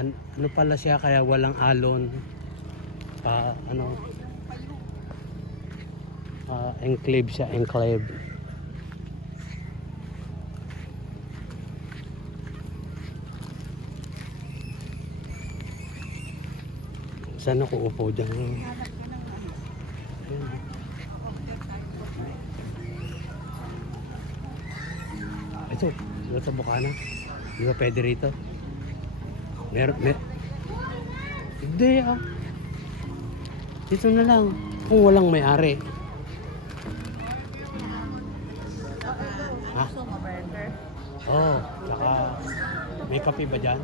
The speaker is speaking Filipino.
Ano pala siya kaya walang alon pa ano enclave siya, enclave. Saan ako upo dyan? Ito, sa Bukana. Di ba pwede rito? Hindi ah. Dito na lang. Kung walang may-ari. Ha? Oo. Tsaka may kape ba dyan?